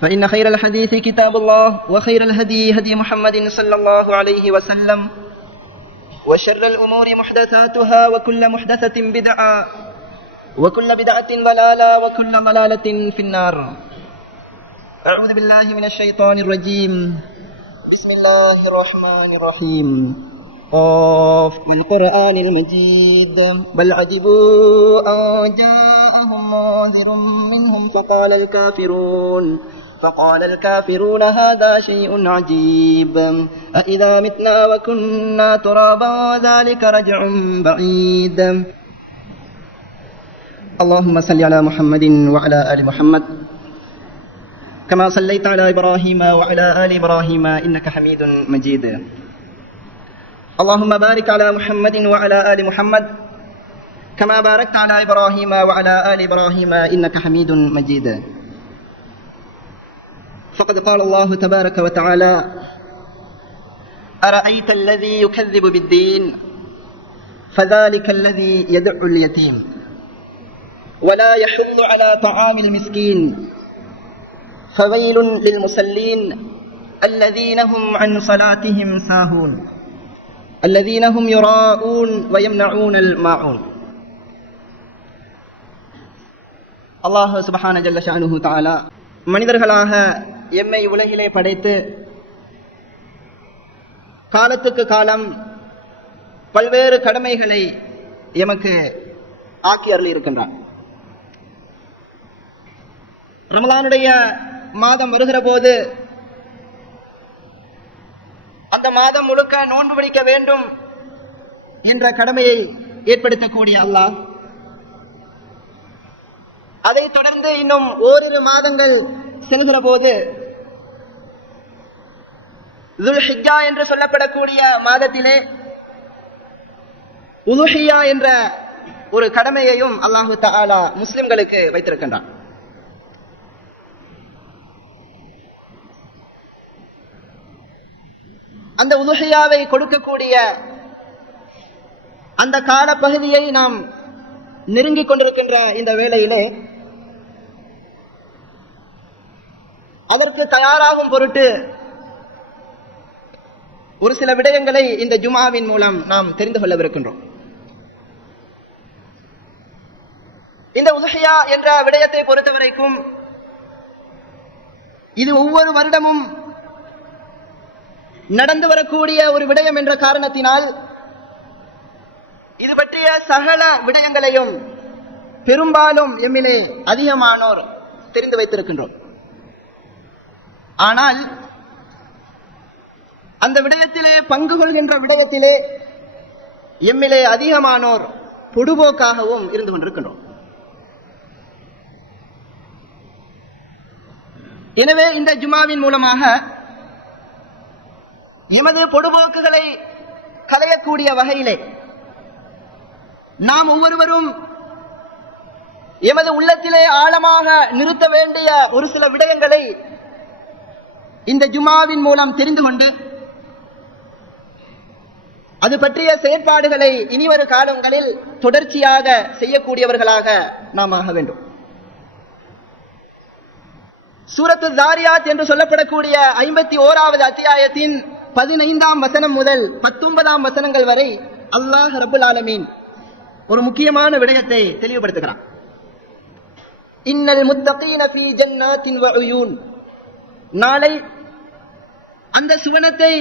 فإن خير الحديث كتاب الله وخير الهدي هدي محمد صلى الله عليه وسلم وشر الأمور محدثاتها وكل محدثة بدعة وكل بدعة ضلالة وكل ضلالة في النار. أعوذ بالله من الشيطان الرجيم. بسم الله الرحمن الرحيم. قاف والقرآن المجيد. بل عجبوا أن جاءهم منذر منهم فقال الكافرون فقال الكافرون هذا شيء عجيب. أإذا متنا وكنا ترابا ذلك رجع بعيد. اللهم صل على محمد وعلى آل محمد. كما صليت على إبراهيم وعلى آل إبراهيم إنك حميد مجيد. اللهم بارك على محمد وعلى آل محمد. كما باركت على إبراهيم وعلى آل إبراهيم إنك حميد مجيد. فقد قال الله تبارك وتعالى أرأيت الذي يكذب بالدين فذلك الذي يدع اليتيم ولا يحض على طعام المسكين فويل للمصلين الذين هم عن صلاتهم ساهون الذين هم يراءون ويمنعون الماعون. الله سبحانه جل شأنه تعالى மனிதர்களாக எம்மை உலகிலே படைத்து காலத்துக்கு காலம் பல்வேறு கடமைகளை எமக்கு ஆக்கி அருளி இருக்கின்றார் ரமலானுடைய மாதம் வருகிற போது அந்த மாதம் முழுக்க நோன்பு பிடிக்க வேண்டும் என்ற கடமையை ஏற்படுத்தக்கூடிய அல்லாஹ். அதை தொடர்ந்து இன்னும் ஓரிரு மாதங்கள் செல்கிற போது துல்ஹிஜா என்று சொல்லப்படக்கூடிய மாதத்திலே உலுஹியா என்ற ஒரு கடமையையும் அல்லாஹு தாலா முஸ்லிம்களுக்கு வைத்திருக்கின்றான். அந்த உலுஹியாவை கொடுக்கக்கூடிய அந்த காலப்பகுதியை நாம் நெருங்கிக் கொண்டிருக்கின்ற இந்த வேளையிலே அதற்கு தயாராகும் பொருட்டு ஒரு சில விடயங்களை இந்த ஜுமாவின் மூலம் நாம் தெரிந்து கொள்ளவிருக்கின்றோம். இந்த உதகையா என்ற விடயத்தை பொறுத்தவரைக்கும் இது ஒவ்வொரு வருடமும் நடந்து வரக்கூடிய ஒரு விடயம் என்ற காரணத்தினால் இது பற்றிய சகல விடயங்களையும் பெரும்பாலும் எம்மிலே அதிகமானோர் தெரிந்து வைத்திருக்கின்றோம். ஆனால் அந்த விடயத்திலே பங்கு கொள்கின்ற விடயத்திலே எம்மிலே அதிகமானோர் பொடுபோக்காகவும் இருந்து கொண்டிருக்கின்றோம். எனவே இந்த ஜுமாவின் மூலமாக எமது பொடுபோக்குகளை கலையக்கூடிய வகையிலே நாம் ஒவ்வொருவரும் எமது உள்ளத்திலே ஆழமாக நிறுத்த வேண்டிய ஒரு சில விடயங்களை இந்த ஜுமாவின் மூலம் தெரிந்து கொண்டு அது பற்றிய செயற்பாடுகளை இனிவரு காலங்களில் தொடர்ச்சியாக செய்யக்கூடியவர்களாக நாம் ஆக வேண்டும். சூரத்து தாரியாத் என்று சொல்லப்படக்கூடிய ஐம்பத்தி ஓராவது அத்தியாயத்தின் பதினைந்தாம் வசனம் முதல் பத்தொன்பதாம் வசனங்கள் வரை அல்லாஹ் ரபுல் ஆலமீன் ஒரு முக்கியமான விடயத்தை தெளிவுபடுத்துகிறான். இன்னல் முத்தகீன நாளை அந்த சுவனத்தை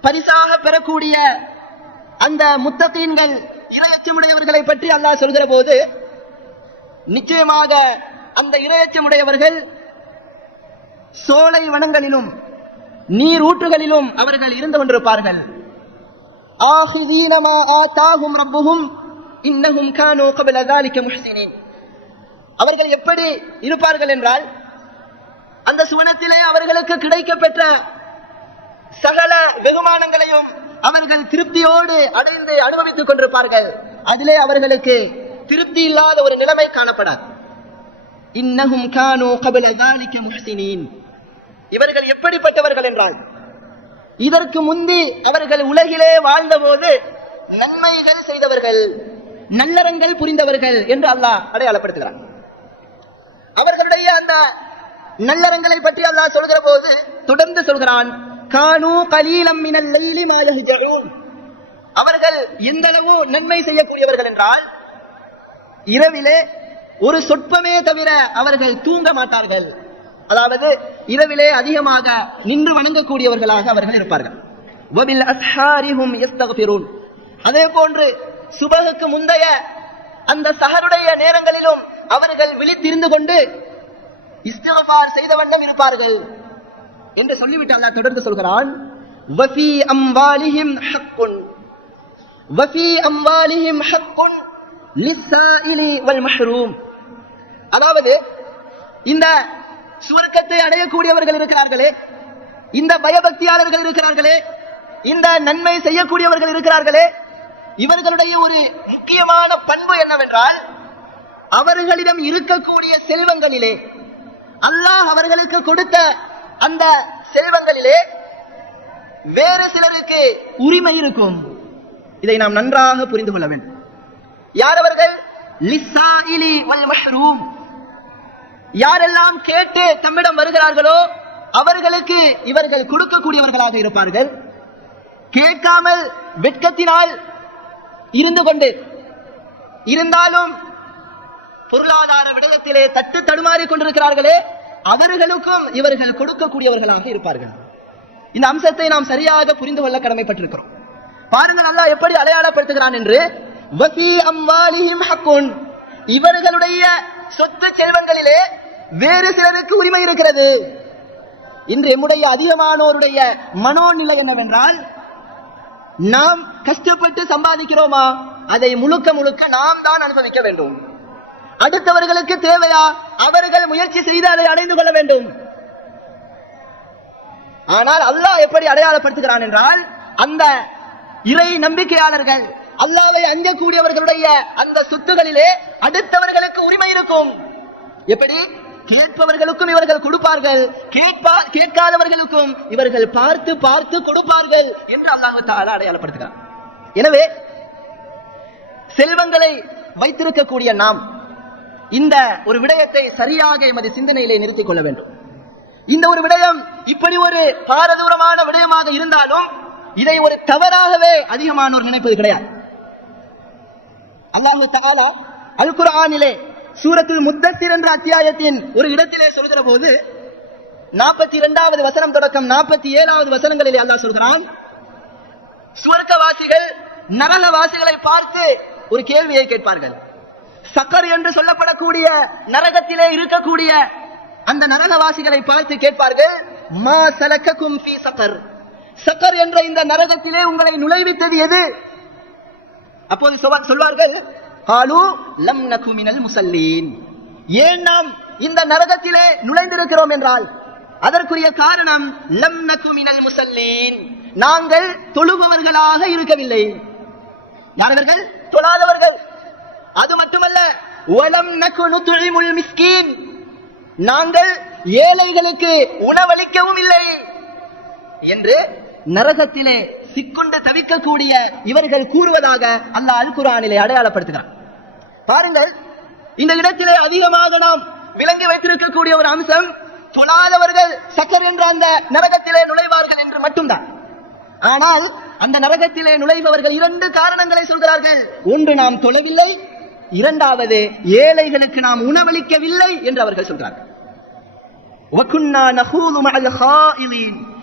பரிசாக பெறக்கூடிய அந்த முத்தகீன்கள் இரையச்சமுடையவர்களை பற்றி அல்லாஹ் சொல்கிற போது நிச்சயமாக அந்த இரையச்சமுடையவர்கள் சோலை வனங்களிலும் நீரூற்றுகளிலும் அவர்கள் இருந்து கொண்டிருப்பார்கள். அவர்கள் எப்படி இருப்பார்கள் என்றால் அந்த சுவனத்திலே அவர்களுக்கு கிடைக்க பெற்ற சகல வெகுமானங்களையும் அவர்கள் திருப்தியோடு அடைந்து அனுபவித்துக் கொண்டிருப்பார்கள். அதிலே அவர்களுக்கு திருப்தி இல்லாத ஒரு நிலைமை காணப்படாது. இன்னகும் கானோ கபலதானிக்க முஹசினின். இவர்கள் எப்படிப்பட்டவர்கள் என்றால் இதற்கு முந்தி அவர்கள் உலகிலே வாழ்ந்த போது நன்மைகள் செய்தவர்கள் நல்லறங்கள் புரிந்தவர்கள் என்று அல்லாஹ் அடையாளப்படுத்துகிறான். அவர்களுடைய அந்த நல்லறங்களை பற்றி அல்லாஹ் சொல்கிற போது தொடர்ந்து சொல்கிறான் கானு கலீலம் மினல் லைலி மா யஹ்ஜஊன் அவர்கள் எந்த அளவு நன்மை செய்யக்கூடியவர்கள் என்றால் இரவிலே ஒரு சொற்பமே தவிர அவர்கள் தூங்க மாட்டார்கள். அதாவது இரவிலே அதிகமாக நின்று வணங்கக்கூடியவர்களாக அவர்கள் இருப்பார்கள். வபில் அஸ்ஹாரிஹும் யஸ்தக்ஃபிரூன். அதே போன்று சுபகுக்கு முந்தைய அந்த சஹருடைய நேரங்களிலும் அவர்கள் விழித்திருந்து கொண்டு இஸ்திக்ஃபார் செய்த வண்ணம் இருப்பார்கள். என்று சொல்லிவிட்டு அல்லாஹ் தொடர்ந்து சொல்கிறான் வஃபி அம்வாலிஹிம் ஹக்குன் வஃபி அம்வாலிஹிம் ஹக்குன் லிஸ்ஸாயிலி வல் மஹ்ரூம். அதாவது இந்த சுவர்க்கத்தை அடையக்கூடியவர்கள் இருக்கிறார்களே இந்த பயபக்தியாளர்கள் இருக்கிறார்களே இந்த நன்மை செய்யக்கூடியவர்கள் இருக்கிறார்களே இவர்களுடைய ஒரு முக்கியமான பண்பு என்னவென்றால் அவர்களிடம் இருக்கக்கூடிய செல்வங்களிலே அல்லாஹ் அவர்களுக்கு கொடுத்த அந்த செல்வங்களிலே வேறு சிலருக்கு உரிமை இருக்கும். இதை நாம் நன்றாக புரிந்து கொள்ள வேண்டும். யார் அவர்கள் லிஸ்ஸாயிலி யாரெல்லாம் கேட்டு தம்மிடம் வருகிறார்களோ அவர்களுக்கு இவர்கள் கொடுக்கக்கூடியவர்களாக இருப்பார்கள். கேட்காமல் வெட்கத்தினால் இருந்து கொண்டு இருந்தாலும் பொருளாதார விடயத்திலே தட்டு தடுமாறி கொண்டிருக்கிறார்களே அவர்களுக்கும் இவர்கள் கொடுக்கக்கூடியவர்களாக இருப்பார்கள். இந்த அம்சத்தை நாம் சரியாக புரிந்து கொள்ள கடமைப்பட்டிருக்கிறோம். பாருங்கள் அல்லாஹ் எப்படி அடையாளப்படுத்துகிறான் என்று ஹக்குன். இவர்களுடைய சொத்து செல்வங்களிலே வேறு சிலருக்கு உரிமை இருக்கிறது. இன்று எம்முடைய அதிகமானோருடைய மனோநிலை என்னவென்றால் நாம் கஷ்டப்பட்டு சம்பாதிக்கிறோமா? அதை முழுக்க முழுக்க நாம் தான் அனுபவிக்க வேண்டும். அடுத்தவர்களுக்கு தேவையா? அவர்கள் முயற்சி செய்து அதை அடைந்து கொள்ள வேண்டும். ஆனால் அல்லாஹ் எப்படி அடையாளப்படுத்துகிறான் என்றால் அந்த இறை நம்பிக்கையாளர்கள் அல்லாவை அஞ்சக்கூடியவர்களுடைய அந்த சொத்துகளிலே அடுத்தவர்களுக்கு உரிமை இருக்கும். எப்படி? கேட்பவர்களுக்கும் இவர்கள் கொடுப்பார்கள். கேட்பா கேட்காதவர்களுக்கும் இவர்கள் பார்த்து பார்த்து கொடுப்பார்கள் என்று அல்லாஹு தாலா அடையாளப்படுத்துகிறார் எனவே செல்வங்களை வைத்திருக்கக்கூடிய நாம் இந்த ஒரு விடயத்தை சரியாக எமது சிந்தனையிலே நிறுத்திக் கொள்ள வேண்டும். இந்த ஒரு விடயம் இப்படி ஒரு பாரதூரமான விடயமாக இருந்தாலும் இதை ஒரு தவறாகவே அதிகமானோர் நினைப்பது கிடையாது. அல்லாஹு தகாலா அல் குர்ஆனிலே சூரத்துல் முத்தத்திர் என்ற அத்தியாயத்தின் ஒரு இடத்திலே சொல்கிற போது நாற்பத்தி இரண்டாவது வசனம் தொடக்கம் நாற்பத்தி ஏழாவது வசனங்களிலே அல்லாஹ் சொல்கிறான் சுவர்க்கவாசிகள் நரகவாசிகளை பார்த்து ஒரு கேள்வியை கேட்பார்கள். சக்கர் என்று சொல்லப்படக்கூடிய நரகத்திலே இருக்கக்கூடிய அந்த நரகவாசிகளை பார்த்து கேட்பார்கள் மா சலக்கக்கும் ஃபீ சக்கர். சக்கர் என்ற இந்த நரகத்திலே உங்களை நுழைவித்தது எது? அப்போது சொல்வார்கள் காலு லம் நகு முசல்லீன். ஏன் நாம் இந்த நரகத்திலே நுழைந்திருக்கிறோம் என்றால் அதற்குரிய காரணம் லம் நகுமினல் முசல்லீன். நாங்கள் தொழுபவர்களாக இருக்கவில்லை. யாரவர்கள் தொழாதவர்கள். அது மட்டுமல்ல உலம் நகு மிஸ்கீன். நாங்கள் ஏழைகளுக்கு உணவளிக்கவும் இல்லை என்று நரகத்திலே சிக்குண்டு தவிக்கக்கூடிய இவர்கள் கூறுவதாக அல்லாஹ் அல் குரானிலே அடையாளப்படுத்துகிறார் பாருங்கள் இந்த இடத்திலே அதிகமாக நாம் விளங்கி வைத்திருக்கக்கூடிய ஒரு அம்சம் தொழாதவர்கள் சக்கர் என்ற அந்த நரகத்திலே நுழைவார்கள் என்று மட்டும்தான். ஆனால் அந்த நரகத்திலே நுழைபவர்கள் இரண்டு காரணங்களை சொல்கிறார்கள். ஒன்று நாம் தொழவில்லை இரண்டாவது ஏழைகளுக்கு நாம் உணவளிக்கவில்லை என்று அவர்கள் சொல்றார்கள்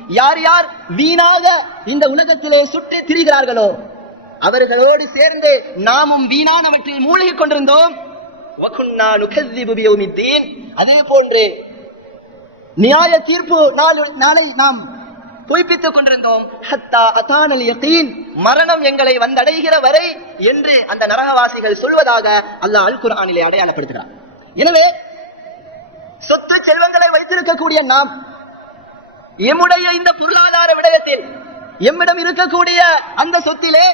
யார் யார் வீணாக இந்த உலகத்திலே சுட்டு திரிகிறார்களோ அவர்களோடு சேர்ந்து நாமும் வீணானவற்றில் மூழ்கி கொண்டிருந்தோம். அதே போன்று நியாய தீர்ப்பு நாளை நாம் பொய்ப்பித்துக் கொண்டிருந்தோம். ஹத்தா அதானல் யகீன். மரணம் எங்களை வந்தடைகிற வரை என்று அந்த நரகவாசிகள் சொல்வதாக அல்லாஹ் அல் குரானிலே அடையாளப்படுத்துகிறார். எனவே சொத்து செல்வங்களை வைத்திருக்கக்கூடிய நாம் எம்முடைய இந்த பொருளாதார விடயத்தில் எம்மிடம் இருக்கக்கூடிய அந்த சொத்திலே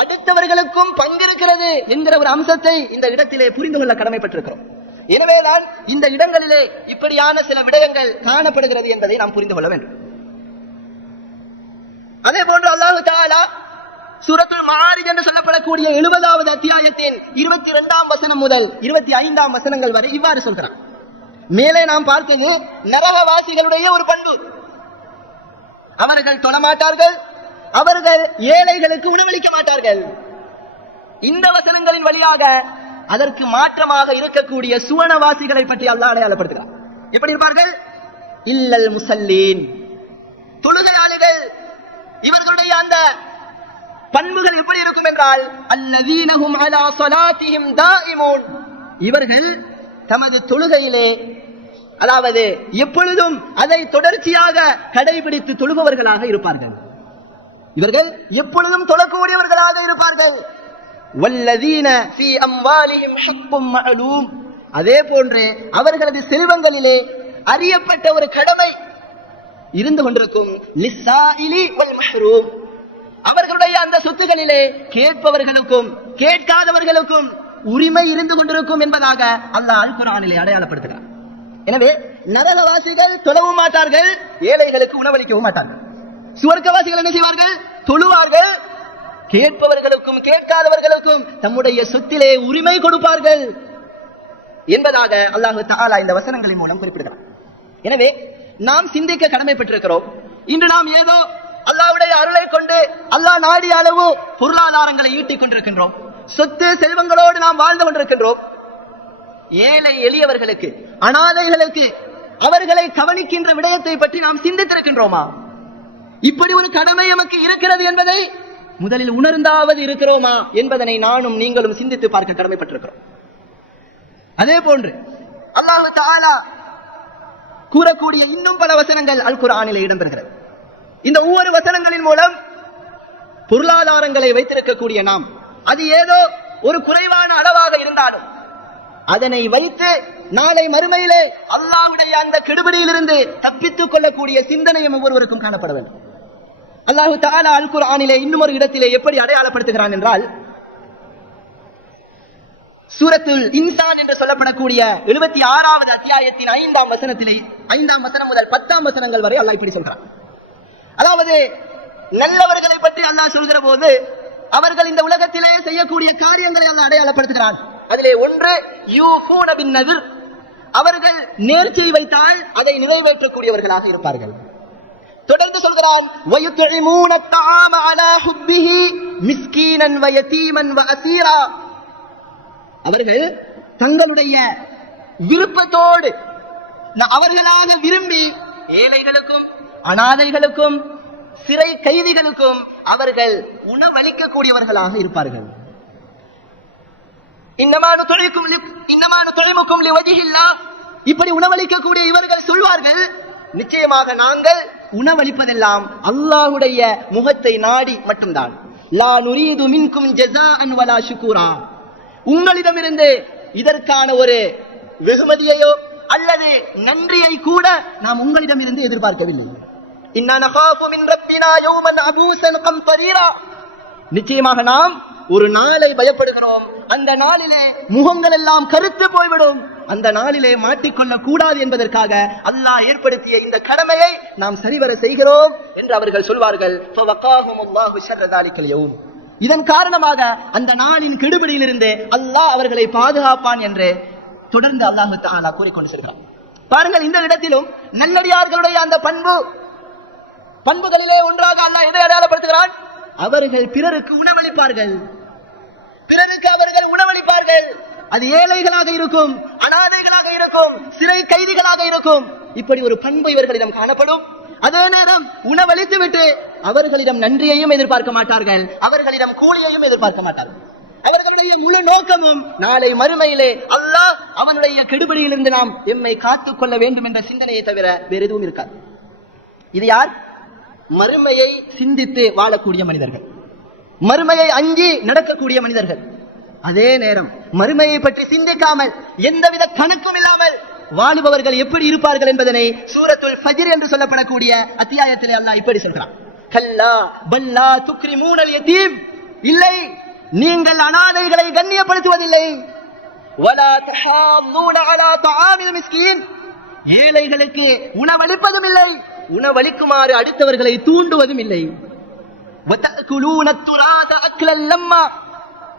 அடுத்தவர்களுக்கும் பங்கிருக்கிறது என்கிற ஒரு அம்சத்தை இந்த இடத்திலே புரிந்து கொள்ள கடமைப்பட்டிருக்கிறோம். எனவேதான் இந்த இடங்களிலே இப்படியான சில விடயங்கள் காணப்படுகிறது என்பதை நாம் புரிந்து கொள்ள வேண்டும். அதே போன்று அல்லாஹு தாலா சூரத்துல் மாரிஜ் என்று சொல்லப்படக்கூடிய எழுபதாவது அத்தியாயத்தின் இருபத்தி இரண்டாம் வசனம் முதல் இருபத்தி ஐந்தாம் வசனங்கள் வரை இவ்வாறு சொல்கிறான். மேலே நாம் பார்த்தது நரகவாசிகளுடைய ஒரு பண்பு. அவர்கள் தொழமாட்டார்கள் அவர்கள் ஏழைகளுக்கு உணவளிக்க மாட்டார்கள். இந்த வசனங்களின் வழியாக அதற்கு மாற்றமாக இருக்கக்கூடிய சுவனவாசிகளை பற்றி அல்லாஹ் அடையாளப்படுத்துகிறார் எப்படி இருப்பார்கள்? இல்லல் முசல்லீன். தொழுகையாளிகள் இவர்களுடைய அந்த பண்புகள் எப்படி இருக்கும் என்றால் அல்லதீனஹும் அலா சலாத்திஹிம் தாயிமூன் இவர்கள் தமது தொழுகையிலே அதாவது எப்பொழுதும் அதை தொடர்ச்சியாக கடைபிடித்து தொழுபவர்களாக இருப்பார்கள். இவர்கள் எப்பொழுதும் தொழக்கூடியவர்களாக இருப்பார்கள். வல்லதீன ஃபீ அம்வாலிஹிம் ஹக்கும் மஅலூம். அதே போன்று அவர்களது செல்வங்களிலே அறியப்பட்ட ஒரு கடமை இருந்து கொண்டிருக்கும் அவர்களுடைய அந்த சொத்துகளிலே கேட்பவர்களுக்கும் கேட்காதவர்களுக்கும் உரிமை இருந்து கொண்டிருக்கும் என்பதாக அல்லாஹ் அல் குர்ஆனிலே அடையாளப்படுத்துகிறார் எனவே நரகவாசிகள் தொழவும் மாட்டார்கள் ஏழைகளுக்கு உணவளிக்கவும் மாட்டார்கள். சுவர்க்கவாசிகள் என்ன செய்வார்கள்? தொழுவார்கள். கேட்பவர்களுக்கும் கேட்காதவர்களுக்கும் தம்முடைய சொத்திலே உரிமை கொடுப்பார்கள் என்பதாக அல்லாஹு தாலா இந்த வசனங்களின் மூலம் குறிப்பிடுகிறார் எனவே நாம் சிந்திக்க கடமைப்பட்டிருக்கிறோம். இன்று நாம் ஏதோ அல்லாவுடைய அருளை கொண்டு அல்லாஹ் நாடிய அளவு பொருளாதாரங்களை ஈட்டிக் கொண்டிருக்கின்றோம். சொத்து செல்வங்களோடு நாம் வாழ்ந்து கொண்டிருக்கின்றோம். ஏழை எளியவர்களுக்கு அனாதைகளுக்கு அவர்களை கவனிக்கின்ற விடயத்தை பற்றி நாம் சிந்தித்திருக்கின்றோமா? இப்படி ஒரு கடமை நமக்கு இருக்கிறது என்பதை முதலில் உணர்ந்தாவது இருக்கிறோமா என்பதனை நானும் நீங்களும் சிந்தித்து பார்க்க கடமைப்பட்டிருக்கிறோம். அதே போன்று அல்லாஹு தாலா கூறக்கூடிய இன்னும் பல வசனங்கள் அல் குரானில் இடம்பெறுகிறது. இந்த ஒவ்வொரு வசனங்களின் மூலம் பொருளாதாரங்களை வைத்திருக்கக்கூடிய நாம் அது ஏதோ ஒரு குறைவான அளவாக இருந்தாலும் அதனை வைத்து நாளை மறுமையிலே அல்லாஹுடைய அந்த கெடுபடியிலிருந்து தப்பித்துக் கொள்ளக்கூடிய சிந்தனையும் ஒவ்வொருவருக்கும் காணப்பட வேண்டும். அல்லாஹு தாலா அல் குர்ஆனிலே இன்னும் ஒரு இடத்திலே எப்படி அடையாளப்படுத்துகிறான் என்றால் சூரத்துல் இன்சான் என்று சொல்லப்படக்கூடிய எழுபத்தி ஆறாவது அத்தியாயத்தின் ஐந்தாம் வசனத்திலே ஐந்தாம் வசனம் முதல் பத்தாம் வசனங்கள் வரை அல்லாஹ் இப்படி சொல்றான். அதாவது நல்லவர்களை பற்றி அல்லாஹ் சொல்கிற போது அவர்கள் இந்த உலகத்திலே செய்யக்கூடிய காரியங்களை அல்லாஹ் அடையாளப்படுத்துகிறான். அதிலே ஒன்று யூ பின் நதிர். அவர்கள் நேர்ச்சியை வைத்தால் அதை நிறைவேற்றக்கூடியவர்களாக இருப்பார்கள். தொடர்ந்து சொல்கிறான் வயுத்தழிமூன தாம அலா மிஸ்கீனன் வயத்தீமன் வ அசீரா அவர்கள் தங்களுடைய விருப்பத்தோடு அவர்களாக விரும்பி ஏழைகளுக்கும் அனாதைகளுக்கும் சிறை கைதிகளுக்கும் அவர்கள் உணவளிக்கக்கூடியவர்களாக இருப்பார்கள். இன்னமான தொழிலுக்கும் இன்னமான தொழில்முக்கும் வஜிகில்லா இப்படி உணவளிக்கக்கூடிய இவர்கள் சொல்வார்கள். நிச்சயமாக நாங்கள் உணவளிப்பதெல்லாம் அல்லாஹ்வுடைய முகத்தை நாடி மட்டும்தான். லா நுரீது மின்கும் ஜெசா அன்வலா ஷுக்கூரா உங்களிடமிருந்து இதற்கான ஒரு வெகுமதியையோ அல்லது நன்றியை கூட நாம் உங்களிடமிருந்து எதிர்பார்க்கவில்லை. நிச்சயமாக நாம் ஒரு நாளை பயப்படுகிறோம். அந்த நாளிலே முகங்கள் எல்லாம் கருத்து போய்விடும். அந்த நாளிலே மாட்டிக்கொள்ள கூடாது என்பதற்காக அல்லாஹ் ஏற்படுத்திய இந்த கடமையை நாம் சரிவர செய்கிறோம் என்று அவர்கள் சொல்வார்கள். இதன் காரணமாக அந்த நாளின் கெடுபிடியிலிருந்து அல்லாஹ் அவர்களை பாதுகாப்பான் என்று தொடர்ந்து அல்லாஹு தாலா கூறிக்கொண்டு செல்கிறார் பாருங்கள் இந்த இடத்திலும் நன்னடியார்களுடைய அந்த பண்பு பண்புகளிலே ஒன்றாக அல்லாஹ் எதை அடையாளப்படுத்துகிறான்? அவர்கள் பிறருக்கு உணவளிப்பார்கள். பிறருக்கு அவர்கள் உணவளிப்பார்கள். அது ஏழைகளாக இருக்கும் அனாதைகளாக இருக்கும் சிறை கைதிகளாக இருக்கும். இப்படி ஒரு பண்பு இவர்களிடம் காணப்படும். அதே நேரம் உணவளித்து விட்டு அவர்களிடம் நன்றியையும் எதிர்பார்க்க மாட்டார்கள். அவர்களிடம் கூலியையும் எதிர்பார்க்க மாட்டார்கள். அவர்களுடைய முழு நோக்கமும் நாளை மறுமையிலே அல்லாஹ் அவனுடைய கெடுபடியிலிருந்து நாம் எம்மை காத்துக் கொள்ள வேண்டும் என்ற சிந்தனையை தவிர வேறு எதுவும் இருக்காது. இது யார்? மறுமையை சிந்தித்து வாழக்கூடிய மனிதர்கள். மறுமையை அஞ்சி நடக்கக்கூடிய மனிதர்கள். அதே நேரம் மறுமையை பற்றி சிந்திக்காமல் எந்தவித கணக்கும் இல்லாமல் வாழுபவர்கள் எப்படி இருப்பார்கள் என்பதனை சூரத்துல் ஃபஜிர் என்று சொல்லப்படக்கூடிய அத்தியாயத்திலே அல்லாஹ் இப்படி சொல்கிறான். கல்லா பல்லா துக்ரிமூனல் யதீம். இல்லை நீங்கள் அனாதைகளை கண்ணியப்படுத்துவதில்லை. வலா தஹாதுன அலா தஆமில் மிஸ்கீன். ஏழைகளுக்கு உணவளிப்பதும் இல்லை. உணவளிக்குமாறு அடுத்தவர்களை தூண்டுவதும் இல்லை.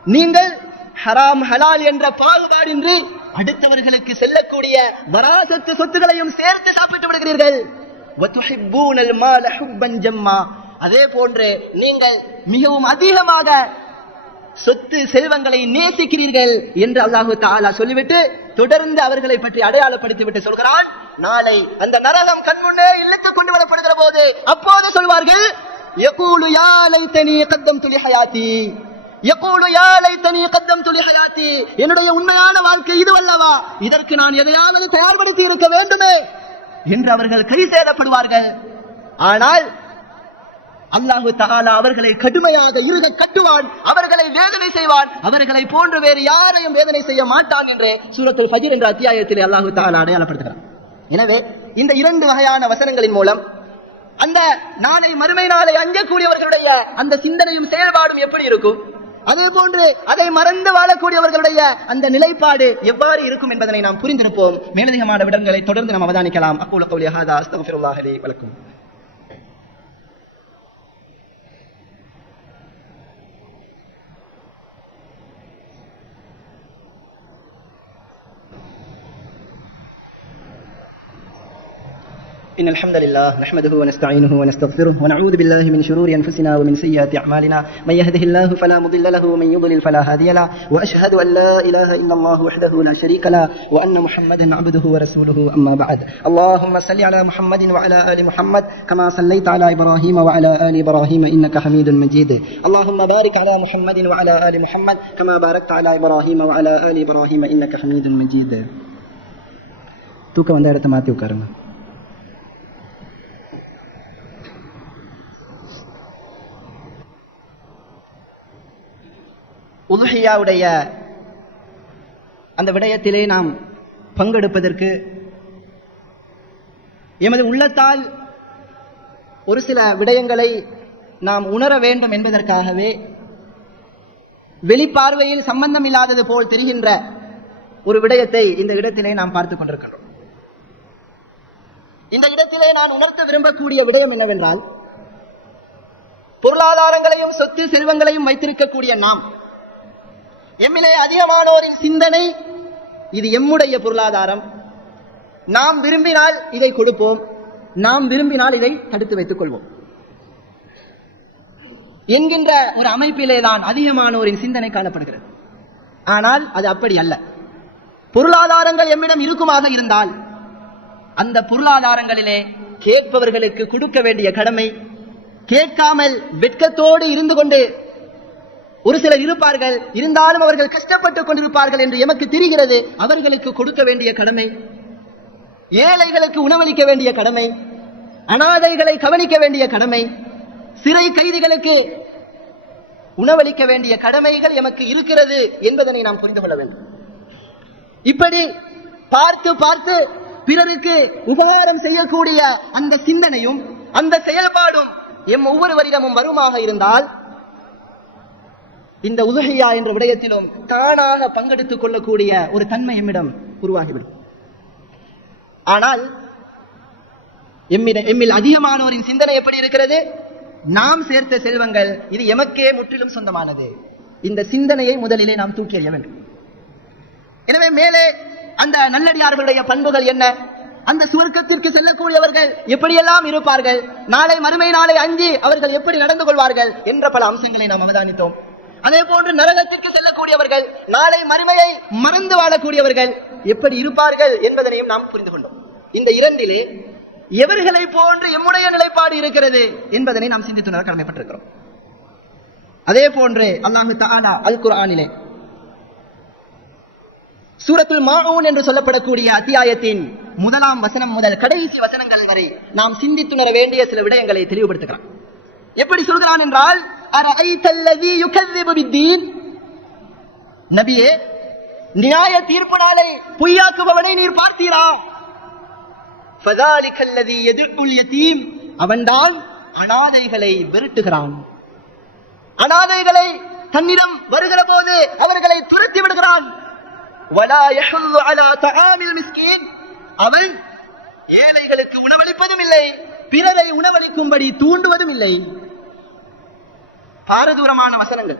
நீங்கள் ஹராம் ஹலால் என்ற பாகுபாடின்றி அடுத்தவர்களுக்கு செல்லக்கூடிய வராசத்து சொத்துகளையும் சேர்த்து சாப்பிட்டு விடுகிறீர்கள். அதே போன்று நீங்கள் மிகவும் அதிகமாக சொத்து செல்வங்களை நேசிக்கிறீர்கள் என்று அல்லாஹு தாலா சொல்லிவிட்டு தொடர்ந்து அவர்களை பற்றி அடையாளப்படுத்தி விட்டு சொல்கிறான். நாளை அந்த நரகம் கண்முன்னே இல்லத்து கொண்டு வரப்படுகிற போது அப்போது சொல்வார்கள் யகூலு யாலை தனி கத்தம் துளி ஹயாத்தி. கத்தம் என்னுடைய உண்மையான வாழ்க்கை இதுவல்லவா? இதற்கு நான் எதையாவது தயார்படுத்தி இருக்க வேண்டுமே என்று அவர்கள் கை சேதப்படுவார்கள். ஆனால் அல்லாஹு தகாலா அவர்களை கடுமையாக இருக கட்டுவான் அவர்களை வேதனை செய்வான். அவர்களை போன்று வேறு யாரையும் வேதனை செய்ய மாட்டான் என்று சூரத்துல் ஃபஜ்ர் என்ற அத்தியாயத்தில் அல்லாஹு தகாலா அடையாளப்படுத்துகிறான். எனவே இந்த இரண்டு வகையான வசனங்களின் மூலம் அந்த நாளை மறுமை நாளை அஞ்சக்கூடியவர்களுடைய அந்த சிந்தனையும் செயல்பாடும் எப்படி இருக்கும்? அதே போன்று அதை மறந்து வாழக்கூடியவர்களுடைய அந்த நிலைப்பாடு எவ்வாறு இருக்கும் என்பதனை நாம் புரிந்திருப்போம். மேலதிகமான விடங்களை தொடர்ந்து நாம் அவதானிக்கலாம். அக்கூல கௌலிய ஹாதா إن الحمد لله نحمده ونستعينه ونستغفره ونعوذ بالله من شرور أنفسنا ومن سيئات أعمالنا. من يهده الله فلا مضل له ومن يضلل فلا هادي له. وأشهد أن لا إله إلا الله وحده لا شريك له وأن محمدا عبده ورسوله. أما بعد اللهم صل على محمد وعلى آل محمد كما صليت على إبراهيم وعلى آل إبراهيم إنك حميد مجيد. اللهم بارك على محمد وعلى آل محمد كما باركت على إبراهيم وعلى آل إبراهيم إنك حميد مجيد. ತೂಕ ಒಂದಾಯಿರತ್ತೆ ಮಾತಿ ಉಕ್ಕಾರಣ உதுஹியாவுடைய அந்த விடயத்திலே நாம் பங்கெடுப்பதற்கு எமது உள்ளத்தால் ஒரு சில விடயங்களை நாம் உணர வேண்டும் என்பதற்காகவே வெளிப்பார்வையில் சம்பந்தம் இல்லாதது போல் தெரிகின்ற ஒரு விடயத்தை இந்த இடத்திலே நாம் பார்த்து கொண்டிருக்கின்றோம். இந்த இடத்திலே நான் உணர்த்த விரும்பக்கூடிய விடயம் என்னவென்றால் பொருளாதாரங்களையும் சொத்து செல்வங்களையும் வைத்திருக்கக்கூடிய நாம் எம்மிலே அதிகமானோரின் சிந்தனை இது எம்முடைய பொருளாதாரம். நாம் விரும்பினால் இதை கொடுப்போம் நாம் விரும்பினால் இதை தடுத்து வைத்துக் கொள்வோம். என்கின்ற ஒரு அமைப்பிலே தான் அதிகமானோரின் சிந்தனை காணப்படுகிறது. ஆனால் அது அப்படி அல்ல. பொருளாதாரங்கள் எம்மிடம் இருக்குமாக இருந்தால் அந்த பொருளாதாரங்களிலே கேட்பவர்களுக்கு கொடுக்க வேண்டிய கடமை கேட்காமல் வெட்கத்தோடு இருந்து கொண்டு ஒரு சிலர் இருப்பார்கள் இருந்தாலும் அவர்கள் கஷ்டப்பட்டுக் கொண்டிருப்பார்கள் என்று எமக்கு தெரிகிறது. அவர்களுக்கு கொடுக்க வேண்டிய கடமை ஏழைகளுக்கு உணவளிக்க வேண்டிய கடமை அனாதைகளை கவனிக்க வேண்டிய கடமை சிறை கைதிகளுக்கு உணவளிக்க வேண்டிய கடமைகள் எமக்கு இருக்கிறது என்பதனை நாம் புரிந்து கொள்ள வேண்டும். இப்படி பார்த்து பார்த்து பிறருக்கு உபகாரம் செய்யக்கூடிய அந்த சிந்தனையும் அந்த செயல்பாடும் எம் ஒவ்வொருவரிடமும் வருமாக இருந்தால் இந்த உதுகையா என்ற விடயத்திலும் தானாக பங்கெடுத்துக் கொள்ளக்கூடிய ஒரு தன்மை எம்மிடம் உருவாகிவிடும். ஆனால் எம்மிட எம்மில் அதிகமானோரின் சிந்தனை எப்படி இருக்கிறது? நாம் சேர்த்த செல்வங்கள் இது எமக்கே முற்றிலும் சொந்தமானது. இந்த சிந்தனையை முதலிலே நாம் தூக்கி எறிய வேண்டும். எனவே மேலே அந்த நல்லடியார்களுடைய பண்புகள் என்ன? அந்த சுவர்க்கத்திற்கு செல்லக்கூடியவர்கள் எப்படியெல்லாம் இருப்பார்கள்? நாளை மறுமை நாளை அஞ்சி அவர்கள் எப்படி நடந்து கொள்வார்கள்? என்ற பல அம்சங்களை நாம் அவதானித்தோம். அதே போன்று நரகத்திற்கு செல்லக்கூடியவர்கள் நாளை மறுமையை மறந்து வாழக்கூடியவர்கள் எப்படி இருப்பார்கள் என்பதனையும் நாம் புரிந்து கொண்டோம். இந்த இரண்டிலே எவர்களை போன்று எம்முடைய நிலைப்பாடு இருக்கிறது என்பதனை நாம் சிந்தித்து உணர கடமைப்பட்டிருக்கிறோம். அதே போன்று அல்லாஹு தஆலா அல் குர்ஆனிலே சூரத்துல் மாஊன் என்று சொல்லப்படக்கூடிய அத்தியாயத்தின் முதலாம் வசனம் முதல் கடைசி வசனங்கள் வரை நாம் சிந்தித்துணர வேண்டிய சில விடயங்களை தெளிவுபடுத்துகிறான். எப்படி சொல்கிறான் என்றால் நபியே நியாய தீர்ப்பு நாளை பொய்யாக்குபவனை நீர் பார்த்தீரா? ஃபதாலிக அல்லதி யதுல் அவன்தான் அனாதைகளை விரட்டுகிறான். அனாதைகளை தன்னிடம் வருகிற போது அவர்களை துரத்தி விடுகிறான். அலா அவன் ஏழைகளுக்கு உணவளிப்பதும் இல்லை பிறரை உணவளிக்கும்படி தூண்டுவதும் இல்லை பாரதூரமான வசனங்கள்.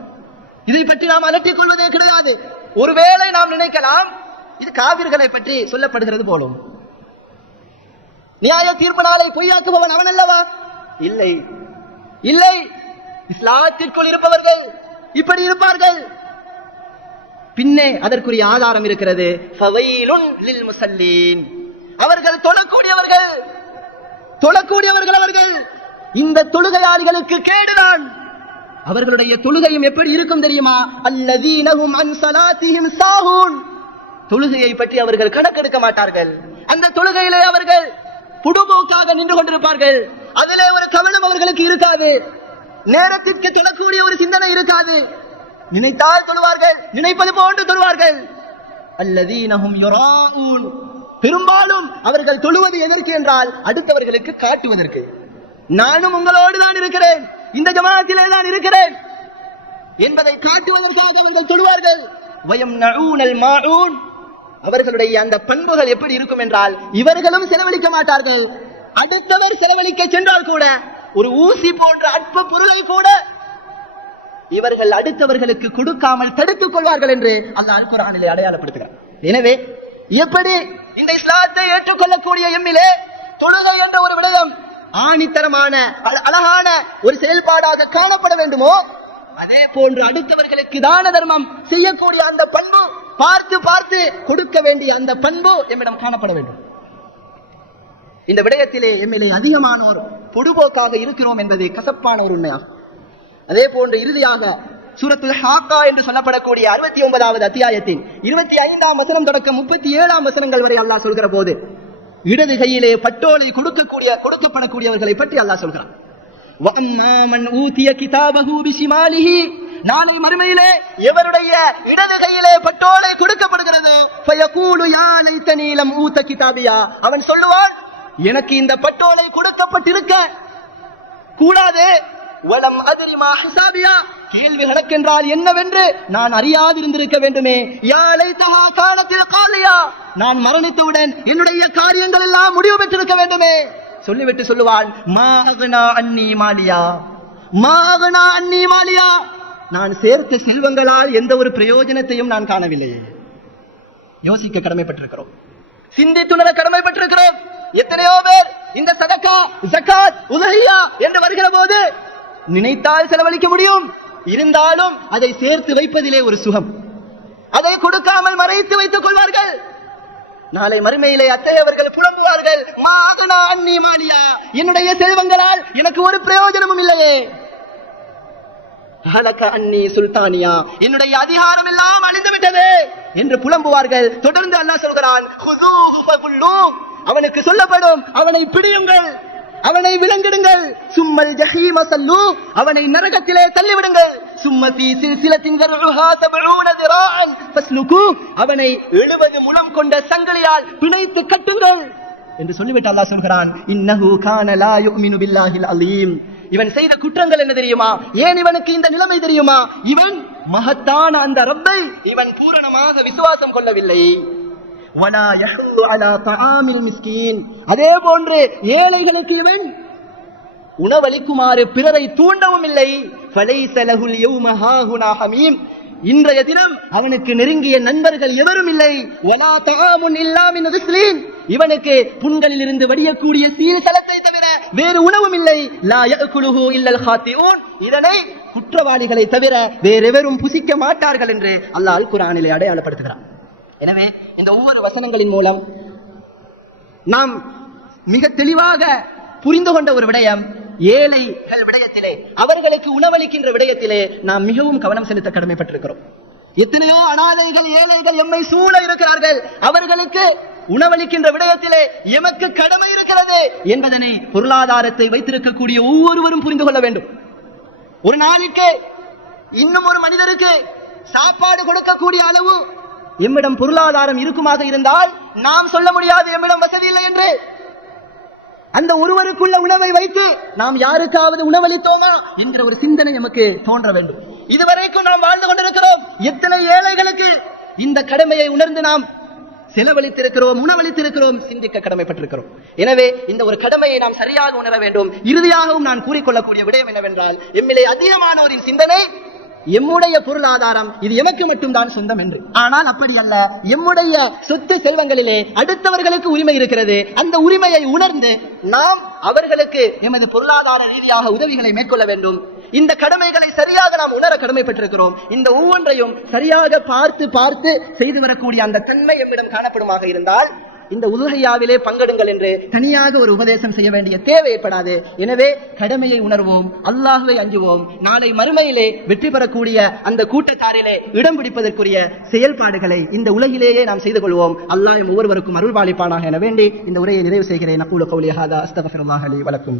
இதை பற்றி நாம் அலட்டிக் கொள்வதே கிடையாது. ஒருவேளை நாம் நினைக்கலாம் இது காவிர்களை பற்றி சொல்லப்படுகிறது போலும். நியாய தீர்ப்பு நாளை பொய்யாக்குபவன் அவன் அல்லவா இல்லை. இல்லை. இஸ்லாத்திற்குள் இருப்பவர்கள் இப்படி இருப்பார்கள். பின்னே அதற்குரிய ஆதாரம் இருக்கிறது. ஃபவைலுன் லில் முஸல்லீன் அவர்கள் தொழக்கூடியவர்கள். தொழக்கூடியவர்கள் அவர்கள். இந்த தொழுகையாளிகளுக்கு கேடுதான். அவர்களுடைய தொழுகையும் எப்படி இருக்கும் தெரியுமா? அல்லதீனஹும் அன் ஸலாத்திஹிம் சாஹூன். தொழுகையை பற்றி அவர்கள் கணக்கெடுக்க மாட்டார்கள். அந்த தொழுகையிலே அவர்கள் புடுபோக்காக நின்று கொண்டிருப்பார்கள். அதிலே ஒரு கவனம் அவர்களுக்கு இருக்காது. நேரத்திற்கு தொழக்கூடிய ஒரு சிந்தனை இருக்காது. நினைத்தால் தொழுவார்கள் நினைப்பது போன்று தொழுவார்கள். அல்லதீனஹும் யுராஊன். பெரும்பாலும் அவர்கள் தொழுவது எதற்கு என்றால் அடுத்தவர்களுக்கு காட்டுவதற்கு. நானும் உங்களோடு தான் இருக்கிறேன். இந்த ஜமாத்திலே தான் இருக்கிறேன் என்பதை காட்டுவதற்காக அவர்கள் சொல்வார்கள் வயம் நஊனல் மாஊன் அவர்களுடைய அந்த பண்புகள் எப்படி இருக்கும் என்றால் இவர்களும் செலவழிக்க மாட்டார்கள். அடுத்தவர் செலவழிக்க சென்றால் கூட ஒரு ஊசி போன்ற அற்ப பொருளை கூட இவர்கள் அடுத்தவர்களுக்கு கொடுக்காமல் தடுத்துக் கொள்வார்கள் என்று அல்லாஹ் குரானிலே அடையாளப்படுத்துகிறார் எனவே எப்படி இந்த இஸ்லாத்தை ஏற்றுக்கொள்ளக்கூடிய எம்மிலே தொழுகை என்ற ஒரு விடயம் ஆணித்தரமான அழ- அழகான ஒரு செயல்பாடாக காணப்பட வேண்டுமோ? அதே போன்று அடுத்தவர்களுக்கு தான தர்மம் செய்யக்கூடிய அந்த பண்பு பார்த்து பார்த்து கொடுக்க வேண்டிய அந்த பண்பு எம்மிடம் காணப்பட வேண்டும். இந்த விடயத்திலே எம்மிலே அதிகமானோர் பொடுபோக்காக இருக்கிறோம் என்பது கசப்பான ஒரு உண்மையாகும். அதே போன்று இறுதியாக சூரத்துல் ஹாக்கா என்று சொல்லப்படக்கூடிய அறுபத்தி ஒன்பதாவது அத்தியாயத்தின் இருபத்தி ஐந்தாம் வசனம் தொடக்கம் முப்பத்தி ஏழாம் வசனங்கள் வரை அல்லாஹ் சொல்கிற போது இடது கையிலே பட்டோலை கொடுக்கக்கூடிய கொடுக்கப்படக்கூடியவர்களை பற்றி அல்லாஹ் சொல்கிறான். ஊதிய கிதாபகு பிசிமாலிஹி நாளை மறுமையிலே எவருடைய இடது கையிலே பட்டோலை கொடுக்கப்படுகிறது ஃபயகூலு யா லைத்தனீலம் ஊத கிதாபியா. அவன் சொல்லுவான் எனக்கு இந்த பட்டோலை கொடுக்கப்பட்டிருக்க கூடாது. வலம் அதிரிமா ஹிசாபியா. கேள்வி கணக்கென்றால் என்னவென்று நான் அறியாதிருந்திருக்க வேண்டுமே. யாழை தகா காலத்தில் காலியா. நான் மரணித்தவுடன் என்னுடைய காரியங்கள் எல்லாம் முடிவு பெற்றிருக்க வேண்டுமே. சொல்லிவிட்டு சொல்லுவாள் மாகனா அன்னி மாலியா. மாகனா அன்னி மாலியா. நான் சேர்த்த செல்வங்களால் எந்த ஒரு பிரயோஜனத்தையும் நான் காணவில்லையே. யோசிக்க கடமைப்பட்டிருக்கிறோம். சிந்தித்துணர கடமைப்பட்டிருக்கிறோம். எத்தனையோ பேர் இந்த சதக்கா ஜக்காத் உதஹியா என்று வருகிற போது நினைத்தால் செலவழிக்க முடியும். இருந்தாலும் அதை சேர்த்து வைப்பதிலே ஒரு சுகம். அதை கொடுக்காமல் மறைத்து வைத்துக் கொள்வார்கள். நாளை மறுமையிலே அத்தையவர்கள் புலம்புவார்கள். மாகனா அண்ணி மாலியா என்னுடைய செல்வங்களால் எனக்கு ஒரு பிரயோஜனமும் இல்லையே. ஹலக அன்னி சுல்தானியா என்னுடைய அதிகாரம் எல்லாம் அழிந்து விட்டது. என்று புலம்புவார்கள். தொடர்ந்து அல்லாஹ் சொல்கிறான் அவனுக்கு சொல்லப்படும் அவனை பிடியுங்கள். அவனை விலங்கிடுங்கள். சும்மல் ஜஹீம சல்லு. அவனை நரகத்திலே தள்ளிவிடுங்கள். சும்மதி ஃபீ சில்சிலத்தின் அவனை 70 முழம் கொண்ட சங்கிலியால் பிணைத்து கட்டுங்கள். என்று சொல்லிவிட்டு அல்லாஹ் சொல்கிறான் இன்னஹு கான லா யுக்மினு பில்லாஹில் அலீம். இவன் செய்த குற்றங்கள் என்ன தெரியுமா? ஏன் இவனுக்கு இந்த நிலைமை தெரியுமா? இவன் மகத்தான அந்த ரப்பை இவன் பூரணமாக விசுவாசம் கொள்ளவில்லை. அதே போன்று ஏழைகளுக்கு இவன் உணவளிக்குமாறு பிறரை தூண்டவும் இல்லை. இன்றைய தினம் அவனுக்கு நெருங்கிய நண்பர்கள் எவரும் இல்லை. வலா தஆமுன் இல்லா இவனுக்கு புண்களில் இருந்து வடியக்கூடிய சீல்சலத்தை தவிர வேறு உணவும் இல்லை. லா இல்லல் ஹாத்திஊன் இதனை குற்றவாளிகளை தவிர வேறெவரும் புசிக்க மாட்டார்கள் என்று அல்லாஹ் குரானிலே அடையாளப்படுத்துகிறான். எனவே இந்த ஒவ்வொரு வசனங்களின் மூலம் நாம் மிக தெளிவாக புரிந்து கொண்ட ஒரு விடயம் ஏழைகள் விடயத்திலே அவர்களுக்கு உணவளிக்கின்ற விடயத்திலே நாம் மிகவும் கவனம் செலுத்த கடமைப்பட்டிருக்கிறோம். எத்தனையோ அனாதைகள் ஏழைகள் எம்மை சூழ இருக்கிறார்கள். அவர்களுக்கு உணவளிக்கின்ற விடயத்திலே எமக்கு கடமை இருக்கிறது என்பதனை பொருளாதாரத்தை வைத்திருக்கக்கூடிய ஒவ்வொருவரும் புரிந்து கொள்ள வேண்டும். ஒரு நாளைக்கு இன்னும் ஒரு மனிதருக்கு சாப்பாடு கொடுக்கக்கூடிய அளவு எம்மிடம் பொருளாதாரம் இருக்குமாக இருந்தால் நாம் சொல்ல முடியாது எம்மிடம் வசதி இல்லை என்று. அந்த ஒருவருக்குள்ள உணவை வைத்து நாம் யாருக்காவது உணவளித்தோமா என்கிற ஒரு சிந்தனை நமக்கு தோன்ற வேண்டும். இதுவரைக்கும் நாம் வாழ்ந்து கொண்டிருக்கிறோம். எத்தனை ஏழைகளுக்கு இந்த கடமையை உணர்ந்து நாம் செலவழித்திருக்கிறோம் உணவளித்திருக்கிறோம் சிந்திக்க கடமைப்பட்டிருக்கிறோம். எனவே இந்த ஒரு கடமையை நாம் சரியாக உணர வேண்டும். இறுதியாகவும் நான் கூறிக்கொள்ளக்கூடிய விடயம் என்னவென்றால் எம்மிலே அதிகமானோரின் சிந்தனை எம்முடைய பொருளாதாரம் இது எமக்கு மட்டும்தான் சொந்தம் என்று. ஆனால் அப்படி அல்ல. எம்முடைய சொத்து செல்வங்களிலே அடுத்தவர்களுக்கு உரிமை இருக்கிறது. அந்த உரிமையை உணர்ந்து நாம் அவர்களுக்கு எமது பொருளாதார ரீதியாக உதவிகளை மேற்கொள்ள வேண்டும். இந்த கடமைகளை சரியாக நாம் உணர கடமைப்பட்டிருக்கிறோம். இந்த ஒவ்வொன்றையும் சரியாக பார்த்து பார்த்து செய்து வரக்கூடிய அந்த தன்மை எம்மிடம் காணப்படுமாக இருந்தால் இந்த உலகையாவிலே பங்கெடுங்கள் என்று தனியாக ஒரு உபதேசம் செய்ய வேண்டிய தேவை ஏற்படாது. எனவே கடமையை உணர்வோம் அல்லாஹுவை அஞ்சுவோம். நாளை மறுமையிலே வெற்றி பெறக்கூடிய அந்த கூட்டத்தாரிலே இடம் பிடிப்பதற்குரிய செயல்பாடுகளை இந்த உலகிலேயே நாம் செய்து கொள்வோம். அல்லாஹ் ஒவ்வொருவருக்கும் அருள்பாலிப்பானாக என வேண்டி இந்த உரையை நிறைவு செய்கிறேன். அக்கூல கௌலியாக ஹாதா அஸ்தகஃபிருல்லாஹ் வலக்கும்.